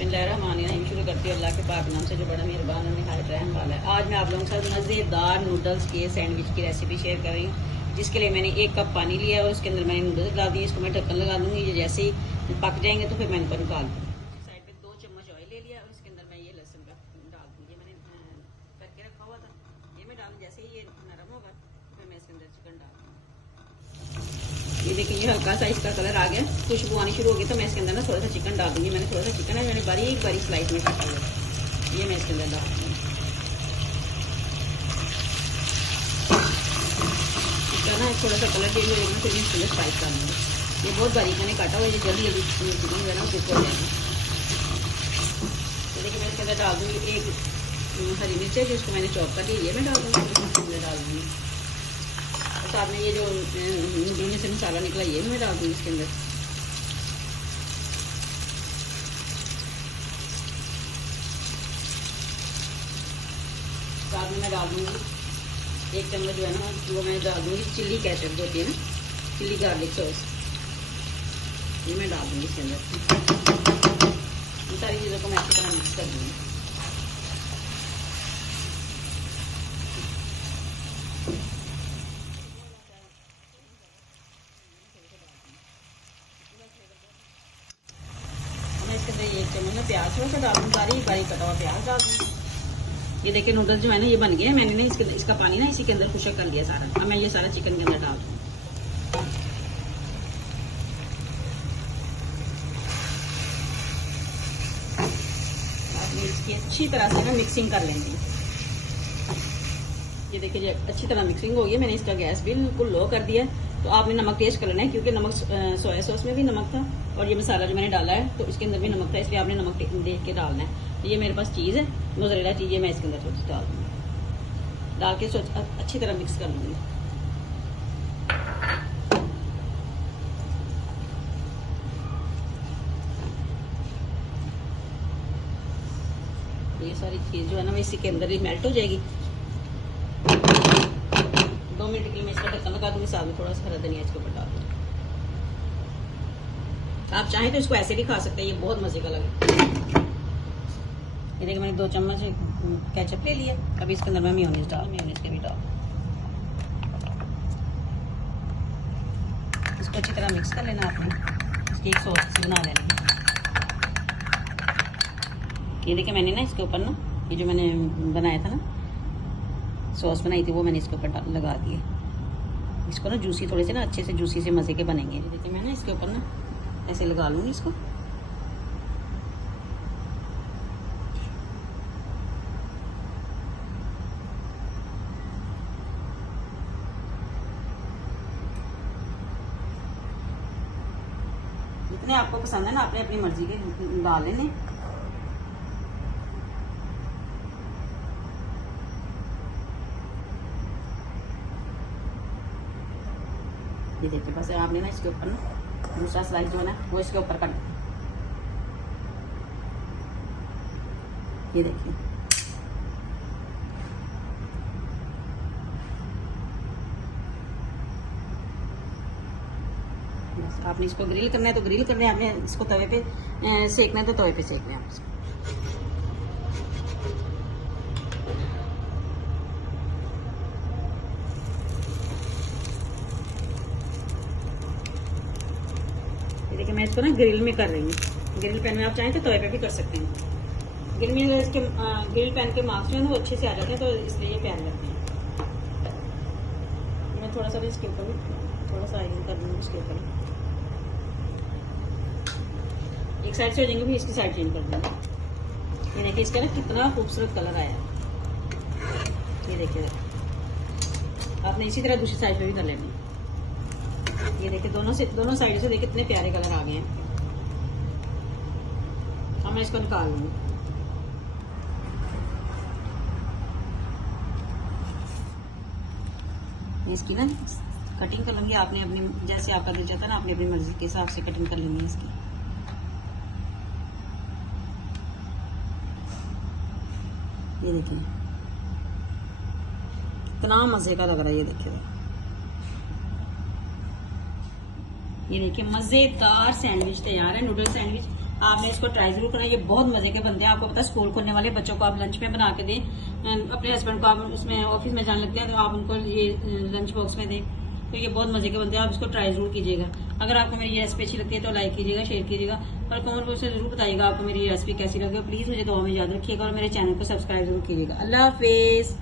बिस्मिल्लाहिर्रहमानिर्रहीम। शुरू करती हूँ अल्लाह के पाक नाम से जो बड़ा मेहरबान और निहायत रहम वाला है। आज मैं आप लोगों के साथ मज़ेदार नूडल्स के सैंडविच की रेसिपी शेयर कर रही हूँ, जिसके लिए मैंने 1 कप पानी लिया और उसके अंदर मैंने नूडल्स डाल दिए। इसको मैं ढक्कन लगा दूँगी। ये जैसे ही पक जाएंगे तो फिर मैं इनको निकाल दूँगी। साइड पर 2 चम्मच ऑयल ले लिया और इसके अंदर मैं ये लहसुन का डाल दूँगी। मैंने करके रखा हुआ था, ये मैं डाल। जैसे ही ये नरम होगा फिर मैं इसके अंदर चिकन डाल दूँगी। ये देखिए, ये हल्का सा इसका कलर आ गया, खुशबू आनी शुरू होगी तो मैं इसके अंदर ना थोड़ा सा चिकन डाल दूंगी। मैंने थोड़ा सा चिकन है, मैंने बारीक बारीक स्लाइस में काटा हुआ, ये मैं इसके अंदर डाल दूंगी। इसका ना थोड़ा सा कलर चेंज हो जाएगा फिर मैं इसके अंदर स्पाइस डालूंगी। ये बहुत बारीक मैंने काटा हुआ, ये जल्दी जल्दी चिकन जो है ना कुक हो जाएगा। तो देखिए मैं इसके अंदर डाल दूंगी 1 हरी मिर्च है जिसको मैंने चॉप कर लिया, ये मैं डाल दूंगी। इसके अंदर डाल दूंगी साथ में ये जो नूडल में से मसाला निकला ये मैं डाल दूँगी इसके अंदर। साथ में मैं डाल दूँगी 1 चम्मच जो है ना वो मैं डाल दूँगी चिल्ली केचप जो होती है ना, चिल्ली गार्लिक सॉस, ये मैं डाल दूँगी इसके अंदर। इन सारी चीज़ों को मैं अच्छी तरह मिक्स कर दूँगी। इसके अंदर 1 चम्मच में प्याज थोड़ा सा डाल दूँ, बारीक बारीक कटा हुआ प्याज डाल दूँ। ये देखिए नूडल्स जो है ना ये बन गए। मैंने ना इसका पानी ना इसी के अंदर खुशक कर लिया सारा। अब मैं ये सारा चिकन के अंदर डाल दूँ। आपने इसकी अच्छी तरह से ना मिक्सिंग कर लेंगे। ये देखिए ये अच्छी तरह मिक्सिंग हो गई है। मैंने इसका गैस बिल्कुल लो कर दिया है। तो आपने नमक टेस्ट कर लेना है, क्योंकि नमक सोया सॉस में भी नमक था और ये मसाला जो मैंने डाला है तो इसके अंदर भी नमक था, इसलिए आपने नमक देख के डालना है। तो ये मेरे पास चीज़ है, मोज़रेला चीज़ है, मैं इसके अंदर थोड़ी सी डाल दूँगी। डाल के अच्छी तरह मिक्स कर लूँगी। ये सारी चीज़ जो है ना इसी के अंदर ही मेल्ट हो जाएगी। 2 मिनट के लिए मैं इसका ढक्कन लगा दूँगी। साथ में थोड़ा सा हरा धनिया इसके ऊपर डाल दूँगी। आप चाहें तो इसको ऐसे भी खा सकते हैं, ये बहुत मजे का लगेगा। ये देखिए मैंने 2 चम्मच केचप ले लिया। अभी इसके अंदर मैं मेयोनीज के भी डाल, इसको अच्छी तरह मिक्स कर लेना आपने। इसकी एक सॉस सी बना लेनी। ये देखिए मैंने ना इसके ऊपर ना ये जो मैंने बनाया था ना सॉस बनाई थी वो मैंने इसके ऊपर लगा दिए। इसको ना जूसी थोड़े से ना अच्छे से जूसी से मजे के बनेंगे। देखिए मैं ना इसके ऊपर ना ऐसे लगा लूंगी इसको। जितने आपको पसंद है ना आपने अपनी मर्जी के डाल लेने। ये देखिए बस आपने ना इसके ऊपर ना दूसरा स्लाइस जो है ना वो इसके ऊपर कर, ये देखिए बस आपने इसको ग्रिल करना है तो ग्रिल करना है, आपने इसको तवे पे सेकना है तो तवे पे सेकना है आप इसको। देखिए मैं इसको ना ग्रिल में कर रही हूँ। ग्रिल पैन में आप चाहें तो तवे पे भी कर सकते हैं। ग्रिल में इसके ग्रिल पैन के मार्क्स जो है ना वो अच्छे से आ जाते हैं, तो इसलिए ये पैन लगते हैं। मैं थोड़ा सा भी इसके ऊपर थोड़ा सा आयरन कर दूँगी इसके ऊपर। एक साइड से हो जाएंगे फिर इसकी साइड चेंज कर दूँगी। ये देखिए इसका ना कितना खूबसूरत कलर आया। ये देखिए आपने इसी तरह दूसरी साइड पे भी कर लेनी। ये देखिए दोनों साइड से देखिए कितने प्यारे कलर आ गए हैं। अब मैं इसको निकाल लूंगी। इसकी ना कटिंग कर लूंगी। आपने अपनी जैसे आपका दिल चाहता है ना आपने अपनी मर्जी के हिसाब से कटिंग कर लेंगे इसकी। ये देखिए इतना मजे का लग रहा है। ये देखिए मजेदार सैंडविच तैयार है, नूडल सैंडविच। आपने इसको ट्राई जरूर करना। ये बहुत मजे के बनते हैं। आपको पता है स्कूल खुलने वाले बच्चों को आप लंच में बना के दें, अपने हस्बैंड को आप उसमें ऑफिस में जाने लगते हैं तो आप उनको ये लंच बॉक्स में दें, तो ये बहुत मजे के बनते हैं। आप इसको ट्राई जरूर कीजिएगा। अगर आपको मेरी ये रेसिपी अच्छी लगती है तो लाइक कीजिएगा, शेयर कीजिएगा और कमेंट बॉक्स में जरूर बताइएगा आपको मेरी ये रेसिपी कैसी लगे। प्लीज मुझे दुआ में याद रखिएगा और मेरे चैनल को सब्सक्राइब जरूर कीजिएगा। अल्लाह हाफिज।